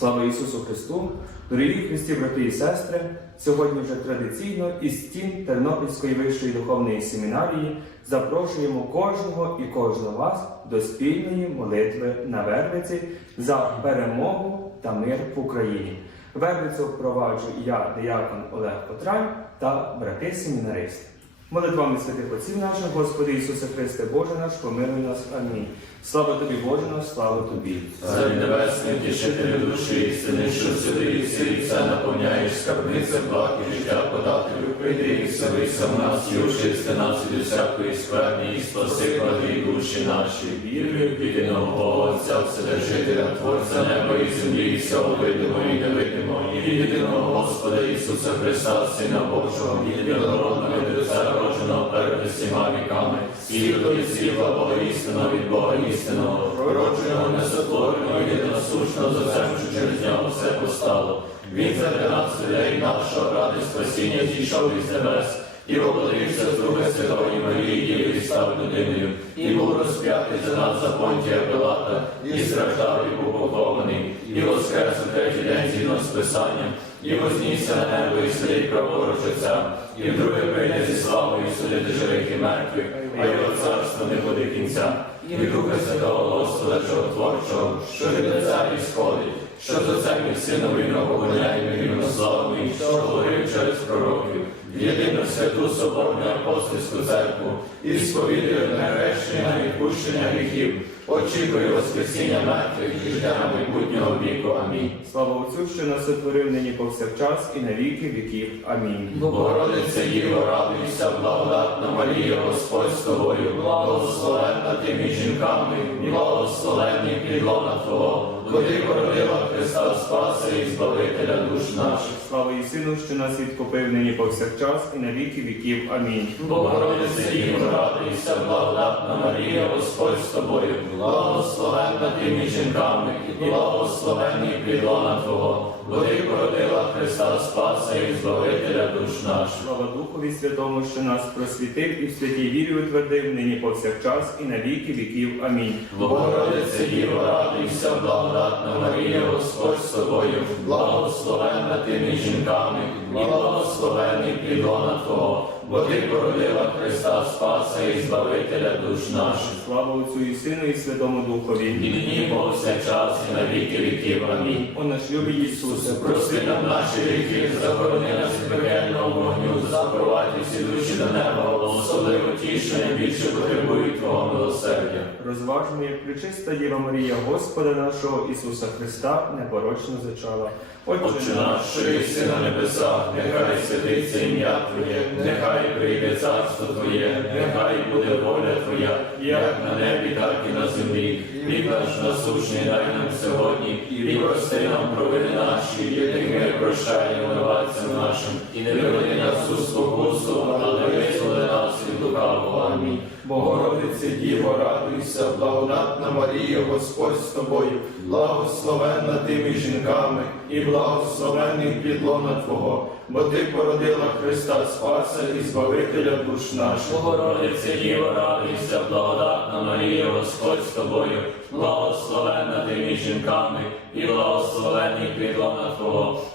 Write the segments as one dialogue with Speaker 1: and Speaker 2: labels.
Speaker 1: Слава Ісусу Христу! Дорогі Христі, брати і сестри! Сьогодні вже традиційно із стін Тернопільської вищої духовної семінарії запрошуємо кожного і кожну вас до спільної молитви на Вервиці за перемогу та мир в Україні. Вервицю впроваджу я, диякон Олег Котраль та брати семінаристи. Молитвами святих отців наших, Господи Ісусе Христе, Боже наш, помилуй нас. Амінь. Слава тобі, Боже слава тобі.
Speaker 2: Царю небесний, тішителю душі істини, що всюди і всі наповняєш скарбниця благ і життя подателю, прийди і вселися в нас, і очисти нас від усякої скверні, і спаси благі душі наші. Вірую в єдиного Бога, Отця, Вседержителя, Творця неба і землі, і всього видимого і невидимого, і єдиного Господа Ісуса Христа, Сина Божого, єдинородного від Отця, родженого усіма віками, світло і світла Бога істинного від Бога істинного, родженого, несотвореного, єдиносушного, за цим, що через нього все постало. Він за нас, людей нашого, ради спасіння зійшов із небес, і обладився з Духа Святої Марії, і став людиною, і був розп'ятий за нас за Понтія Пилата, і страждав, і був похований, і згідно з Писанням, і вознісся на небо, і сидить праворуч Отця, і вдруге прийде зі славою судити живих і мертвих, а його царство не буде кінця. І Духа Святого Господа творчого, що від Отця і сходить, що з Отцем і Сином він славу, і що говорив через пророків, в єдину святу соборну апостольську церкву, і сповідує неречення і відпущення гріхів, очікує Воскресіння мертвих і життя майбутнього віку. Амінь.
Speaker 1: Слава Отцю, що нас сотворив нині повсякчас і на віки віків. Амінь.
Speaker 2: Богородице Діво, радуйся, благодатна Марія, Господь з тобою, благословенна ти між жінками, і благословенні підлона Твого, бо ти породила Христа Спаса і Збавителя душ наших.
Speaker 1: Слава і Сину, що нас відкупив нині повсякчас і на віки віків. Амінь.
Speaker 2: Богородице Діво, радуйся, благодатна Марія, Господь з тобою, благословенна ти між жінками, і благословенні плідона Твого, бо ти породила Христа Спаса і Збавителя душ наш.
Speaker 1: Слава Духові Святому, що нас просвітив і в святій вірі утвердив нині повсякчас і на віки віків. Амінь.
Speaker 2: Богородице Діво, радуйся, благодатна Марія, Господь з тобою, благословенна ти між жінками, і благословений плідона Твого, бо ти породила Христа Спаса і Збавителя душ наших.
Speaker 1: Слава Отцю і Сину, і Святому
Speaker 2: І
Speaker 1: Духові.
Speaker 2: нині повсякчас і на віки віків. Амінь.
Speaker 1: О наш любий Ісусе,
Speaker 2: Прости нам наші гріхи, захорони нас від пекельного вогню, запровадь всі душі до неба, особливо ті, що найбільше потребують Твого милосердя.
Speaker 1: розважмо, як причиста Діва Марія Господа нашого Ісуса Христа непорочно зачала.
Speaker 2: Отче наш, що єси на небесах, нехай святиться ім'я Твоє, нехай прийде царство Твоє, нехай буде воля Твоя, як на небі, так і на землі. Хліб наш насущний дай нам сьогодні, і прости нам провини наші, які ми прощаємо винуватцям нашим, і не веди нас у спокусу, але визволи лукавого. Амінь.
Speaker 3: Богородице Діво, радуйся, благодатна Марія, Господь з тобою, благословенна ти між жінками, і благословенний підлона Твого, бо ти породила Христа Спаса і Збавителя душ наших.
Speaker 2: Богородице Діво, радуйся, благодатна Марія, Господь з тобою, благословенна ти між жінками, і благословенний підлона Твого,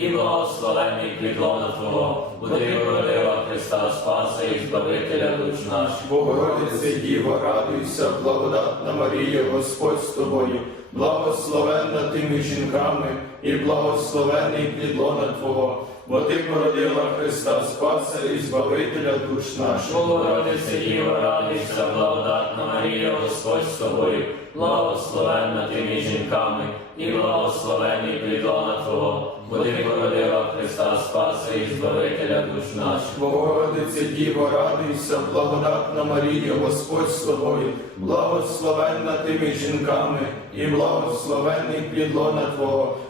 Speaker 2: і благословенний підлона Твого, бо ти породила Христа Спаса і Збавителя душ наших.
Speaker 3: Богородице Діво, радуйся, благодатна Марія, Господь з тобою, благословенна ти між жінками, і благословений підлона Твого, бо ти породила Христа Спаса і Збавителя душ наших.
Speaker 2: Богородице Діво, радуйся, благодатна Марія, Господь з тобою, благословенна ти між жінками, і благословений підлона Твого, бо ти породила Христа Спаса і Збавителя душ наших.
Speaker 3: Богородице Діво, радуйся, благодатна Марія, Господь з тобою, благословенна ти між жінками, і благословений підлона Твого,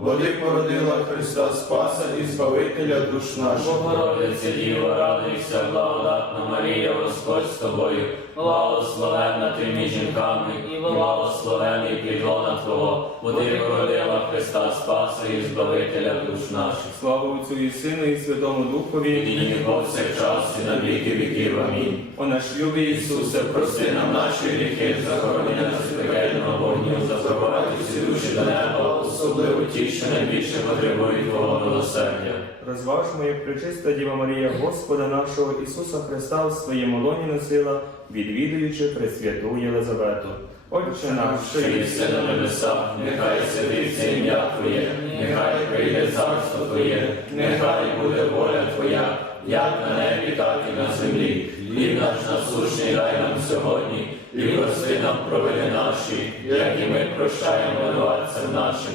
Speaker 3: бо ти породила Христа Спаса і Збавителя душ наших.
Speaker 2: Богородиця Діва, радуйся, благодатна Марія, Господь з тобою, благословенна ти між жінками, і благословений плідлона Твого, бо ти породила Христа Спаса і Збавителя душ наших.
Speaker 1: Слава Отцю і Сину і Святому
Speaker 2: І
Speaker 1: Духові.
Speaker 2: нині повсякчас і на віки віків. Амінь.
Speaker 1: О наш любий Ісусе,
Speaker 2: прости нам наші гріхи, захорони нас від пекельного вогню, запровадь всі душі до неба, особливо ті, що найбільше потребують Твого милосердя.
Speaker 1: Розважмо, як пречиста Діва Марія Господа нашого Ісуса Христа в своєму лоні носила, відвідуючи Пресвяту Єлизавету. Отче наш, що
Speaker 2: єси на небесах, нехай святиться ім'я Твоє, нехай прийде царство Твоє, нехай буде воля Твоя, як на небі, так і на землі. Хліб наш насущний дай нам сьогодні, і прости нам провини наші, як і ми прощаємо винуватцям нашим.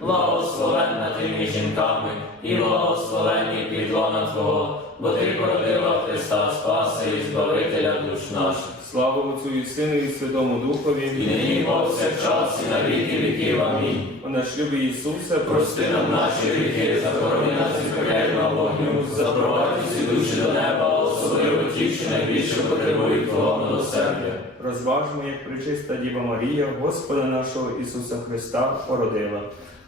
Speaker 2: благословенна ти між жінками, і благословенний плідлона Твого, бо ти породила Христа Спаса і Збавителя душ наших.
Speaker 1: Слава Отцю і Сину і Святому
Speaker 2: І
Speaker 1: Духові.
Speaker 2: нині повсякчас і на віки віків. Амінь.
Speaker 1: О наш любий Ісусе,
Speaker 2: Прости нам наші гріхи, захорони нас від пекельного вогню, запровадь всі душі до неба, особливо ті, що найбільше потребують Твого милосердя.
Speaker 1: розважмо, як пречиста Діва Марія, Господа нашого Ісуса Христа породила.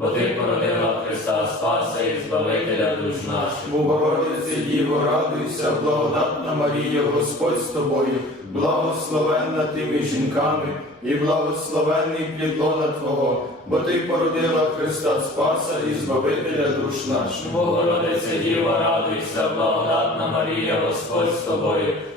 Speaker 2: бо ти породила Христа Спаса і Збавителя душ наших.
Speaker 3: Богородице Діво, радуйся, благодатна Марія, Господь з тобою, благословенна ти між жінками, і благословенний плід лона Твого, бо ти породила Христа Спаса і Збавителя душ наших.
Speaker 2: Богородице Діво, радуйся, благодатна Марія, Господь з тобою,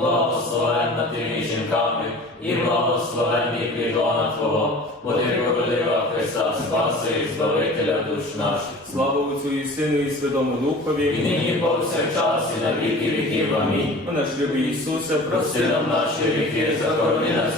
Speaker 2: благословенна ти між жінками, і благословенний плідона Твого, бо ти породила Христа Спаси і Збавителя душ наших.
Speaker 1: Слава Отцю і Сину і Святому
Speaker 2: І
Speaker 1: Духові.
Speaker 2: нині повсякчас і на віки віків. Амінь.
Speaker 1: О наш любий Ісусе,
Speaker 2: Прости нам наші віки, захорони нас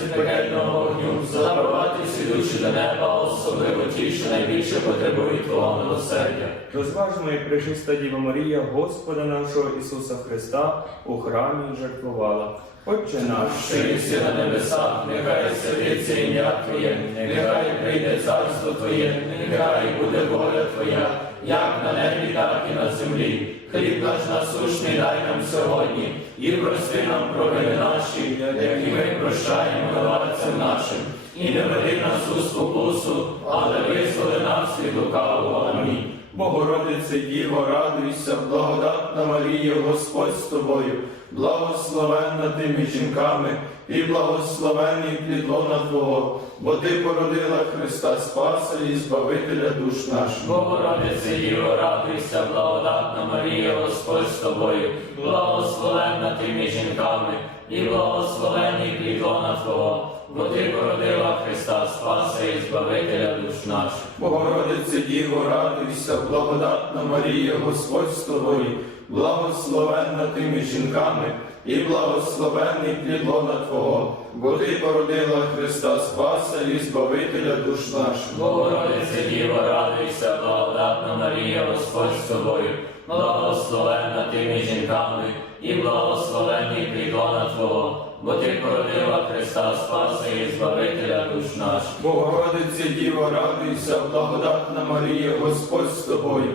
Speaker 2: до неба, особливо ті, що найбільше потребують Твого милосердя.
Speaker 1: Розважмо і пречиста Діва Марія, Господа нашого Ісуса Христа, у храмі жертвувала. Отче наш,
Speaker 2: Що єси на небесах, нехай святиться ім'я Твоє, нехай прийде царство Твоє, нехай буде воля Твоя, як на небі, так і на землі. Хліб наш насущний дай нам сьогодні, і прости нам провини наші, які ми прощаємо винуватцям нашим. І не веди нас у спокусу, але визволи нас від лукавого. Амінь.
Speaker 3: Богородице Діво, радуйся, благодатна Марія, Господь з тобою, благословенна ти між жінками, і благословенний плід лона Твого, бо ти породила Христа Спаса і Збавителя душ наших.
Speaker 2: Богородице Діво, радуйся, благодатна Марія, Господь з тобою, благословенна ти між жінками, і благословений плітона Твого, бо ти породила Христа Спаса і Збавителя душ наших.
Speaker 3: Богородице Діво, радуйся, благодатна Марія, Господь з тобою, благословенна тими жінками, і благословенний плід лона Твого, бо ти породила Христа Спаса і Збавителя душ наших.
Speaker 2: Богородице Діво, радуйся, благодатна Марія, Господь з тобою, благословенна ти між жінками, і благословенний плід лона Твого, бо ти породила Христа Спаса і Збавителя душ наших.
Speaker 3: Богородице Діво, радуйся, благодатна Марія, Господь з тобою,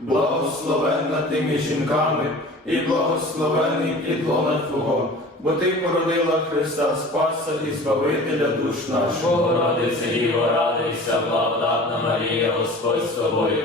Speaker 3: благословенна ти між жінками, і благословений підлона Твого, бо ти породила Христа Спаса і Збавителя душ нашого.
Speaker 2: Богородице Діво, радуйся, благодатна Марія, Господь з тобою,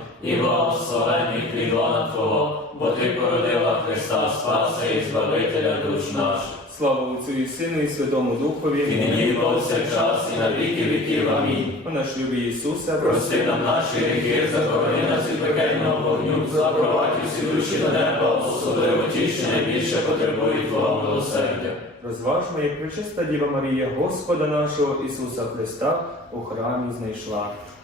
Speaker 2: і благословенний плід лона Твого, бо ти породила Христа Спаса і Збавителя душ наших.
Speaker 1: Слава Отцю і Сину і Святому
Speaker 2: і
Speaker 1: Духові.
Speaker 2: нині і повсякчас, і на віки віків. Амінь.
Speaker 1: О наш любий Ісусе,
Speaker 2: Прости нам наші гріхи, захорони нас від пекельного вогню, запровадь усі душі до неба, особливо ті, що найбільше потребують Твого милосердя.
Speaker 1: розважмо, як пречиста Діва Марія, Господа нашого Ісуса Христа у храмі знайшла.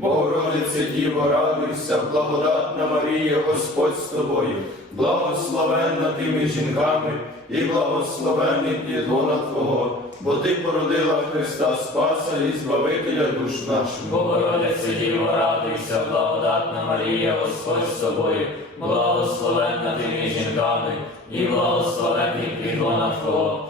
Speaker 3: Богородице Діво, радуйся, благодатна Марія, Господь з тобою, благословенна ти між жінками, і благословенний плід Твого, бо ти породила Христа Спаса і Збавителя душ наших.
Speaker 2: Богородице Діво, радуйся, благодатна Марія, Господь з тобою, благословенна ти між жінками, і благословенний плід лона Твого,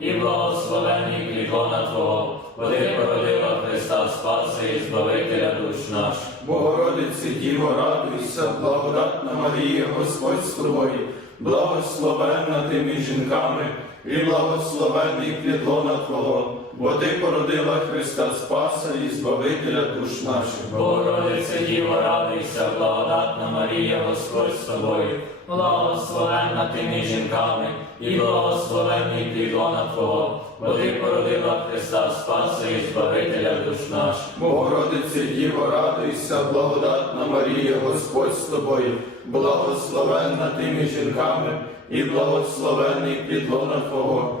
Speaker 2: і благословенний плід Твого, бо ти породила Христа Спаса і Збавителя душ наших.
Speaker 3: Богородице Діво, радуйся, благодатна Марія, Господь з тобою, благословенна ти між жінками, і благословенний плід Твого, бо ти породила Христа Спаса і Збавителя душ наших.
Speaker 2: Богородице Діво, радуйся, благодатна Марія, Господь з тобою, благословенна ти між жінками, і благословенний плідона Твого, бо ти породила Христа Спаса і Збавителя душ наш.
Speaker 3: Богородице Діво, радуйся, благодатна Марія, Господь з тобою, благословенна ти між жінками, і благословенний плід лона Твого,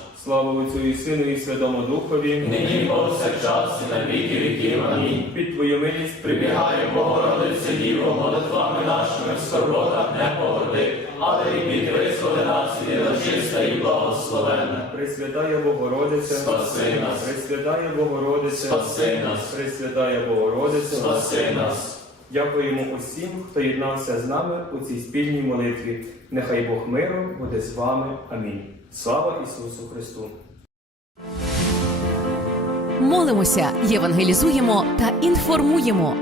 Speaker 1: Слава Отцю і Сину і Святому Духові.
Speaker 2: Нині повсякчас і на віки віків. Амінь.
Speaker 1: Під Твою милість
Speaker 2: Прибігає Богородице Діво, молитвами нашими в скорботах не погорди, але й від визволи нас від нечиста і благословенна.
Speaker 1: Пресвятая Богородиця,
Speaker 2: Спаси нас.
Speaker 1: Пресвятая Богородиця,
Speaker 2: Спаси нас,
Speaker 1: Пресвятая Богородиця,
Speaker 2: спаси нас.
Speaker 1: Дякуємо усім, хто єднався з нами у цій спільній молитві. Нехай Бог миру буде з вами. Амінь. Слава Ісусу Христу!
Speaker 4: Молимося, євангелізуємо та інформуємо.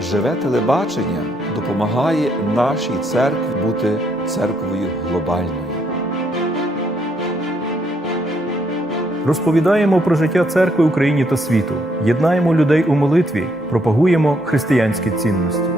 Speaker 5: Живе телебачення допомагає нашій церкві бути церквою глобальною.
Speaker 6: Розповідаємо про життя церкви Україні та світу, єднаємо людей у молитві, пропагуємо християнські цінності.